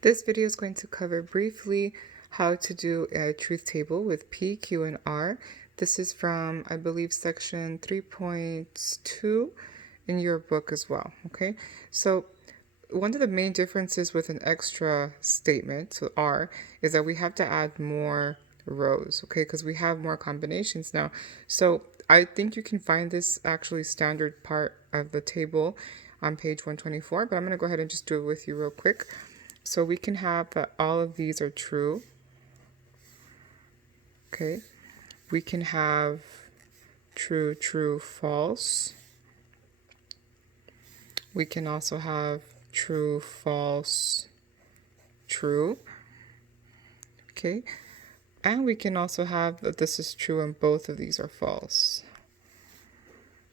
This video is going to cover briefly how to do a truth table with P, Q, and R. This is from, I believe, section 3.2 in your book as well, okay? So one of the main differences with an extra statement, so R, is that we have to add more rows, okay? Because we have more combinations now. So I think you can find this actually standard part of the table on page 124, but I'm going to go ahead and just do it with you real quick. So we can have that all of these are true. Okay. We can have true, true, false. We can also have true, false, true. Okay. And we can also have that this is true and both of these are false.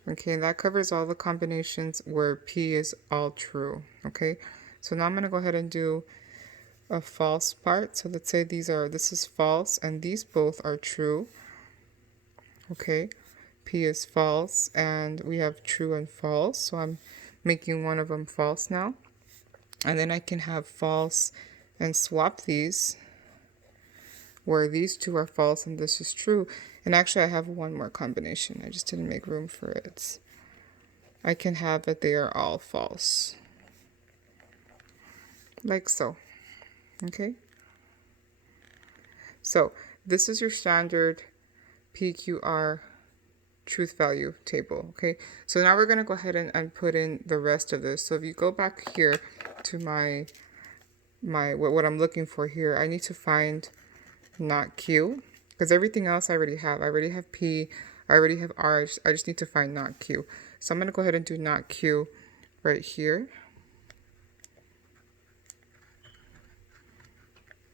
Okay, that covers all the combinations where P is all true. Okay, so now I'm going to go ahead and do a false part. So let's say this is false and these both are true. Okay, P is false and we have true and false. So I'm making one of them false now. And then I can have false and swap these where these two are false and this is true. And actually I have one more combination. I just didn't make room for it. I can have that they are all false. Like so. Okay? So this is your standard PQR truth value table. Okay? So now we're going to go ahead and put in the rest of this. So if you go back here to what I'm looking for here, I need to find not Q, because everything else I already have. I already have P, I already have R, I just need to find not Q. So I'm going to go ahead and do not Q right here.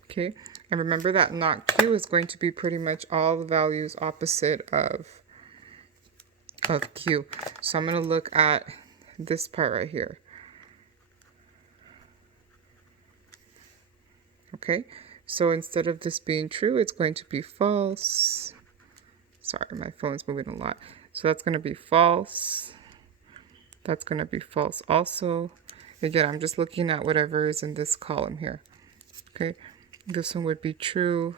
Okay, and remember that not Q is going to be pretty much all the values opposite of Q. So I'm going to look at this part right here. Okay, so instead of this being true, it's going to be false. Sorry, my phone's moving a lot. So that's going to be false. That's going to be false also. Again, I'm just looking at whatever is in this column here. Okay, this one would be true,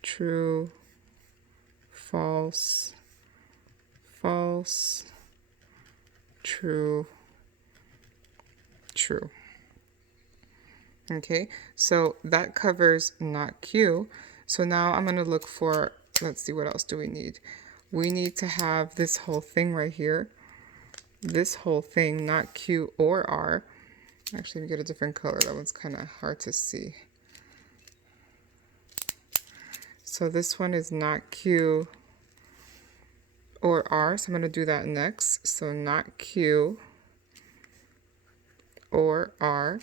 true, false, false, true, true. Okay, so that covers not Q. So now I'm going to look for, let's see, what else do we need? We need to have this whole thing right here. This whole thing, not Q or R. Actually, let me get a different color. That one's kind of hard to see. So this one is not Q or R. So I'm going to do that next. So not Q or R.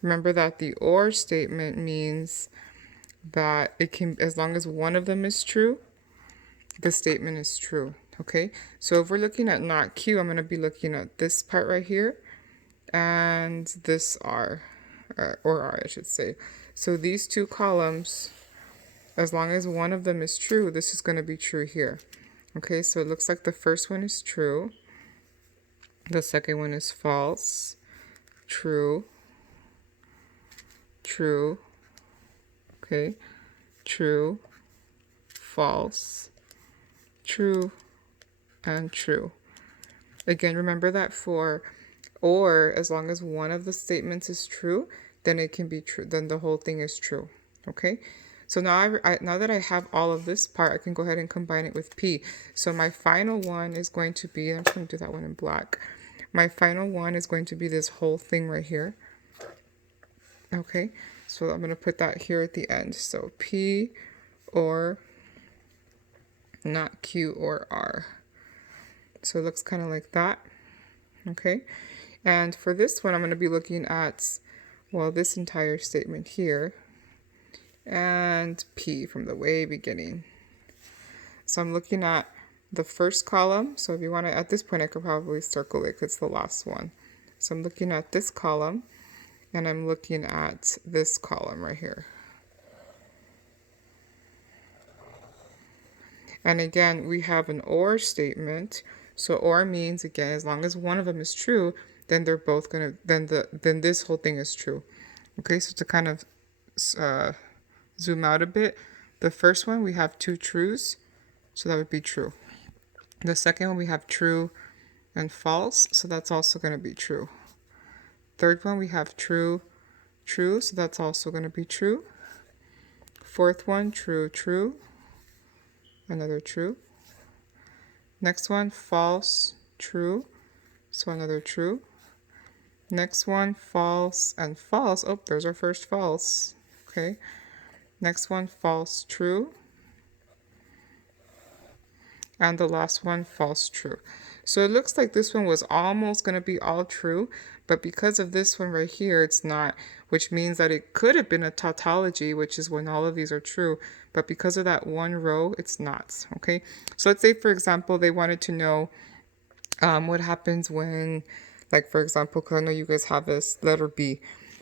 Remember that the or statement means that it can, as long as one of them is true, the statement is true. Okay, so if we're looking at not Q, I'm going to be looking at this part right here and this R, or R, I should say. So these two columns, as long as one of them is true, this is going to be true here. Okay, so it looks like the first one is true. The second one is false, true, true, okay, true, false, true, and true. Again, remember that for or, as long as one of the statements is true, then it can be true, then the whole thing is true. Okay, so now now that I have all of this part, I can go ahead and combine it with P. So my final one is going to be, I'm just going to do that one in black. My final one is going to be this whole thing right here. Okay, so I'm going to put that here at the end. So P or not Q or R. So it looks kind of like that. Okay, and for this one, I'm going to be looking at, well, this entire statement here and P from the way beginning. So I'm looking at the first column. So if you want to, at this point, I could probably circle it because it's the last one. So I'm looking at this column and I'm looking at this column right here. And again, we have an or statement. So or means, again, as long as one of them is true, then they're both gonna, then this whole thing is true. Okay, so to kind of zoom out a bit, the first one we have two trues, so that would be true. The second one we have true and false, so that's also going to be true. Third one we have true, true, so that's also going to be true. Fourth one, true, true, another true. Next one, false, true, so another true. Next one, false and false. Oh, there's our first false. Okay. Next one, false, true. And the last one, false, true. So it looks like this one was almost going to be all true, but because of this one right here, it's not, which means that it could have been a tautology, which is when all of these are true, but because of that one row, it's not, okay? So let's say, for example, they wanted to know what happens when, like, for example, because I know you guys have this letter B,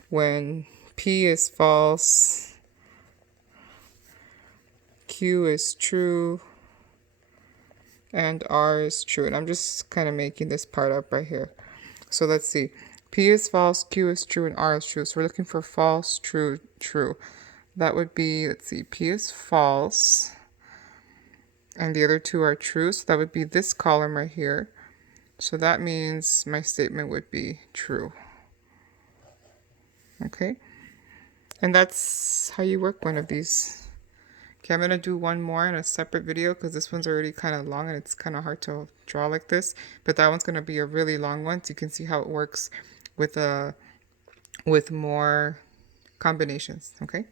when P is false, Q is true, and R is true. And I'm just kind of making this part up right here. So let's see. P is false, Q is true, and R is true. So we're looking for false, true, true. That would be, let's see, P is false, and the other two are true. So that would be this column right here. So that means my statement would be true. Okay? And that's how you work one of these. Okay, I'm going to do one more in a separate video because this one's already kind of long and it's kind of hard to draw like this. But that one's going to be a really long one, so you can see how it works with more combinations, okay?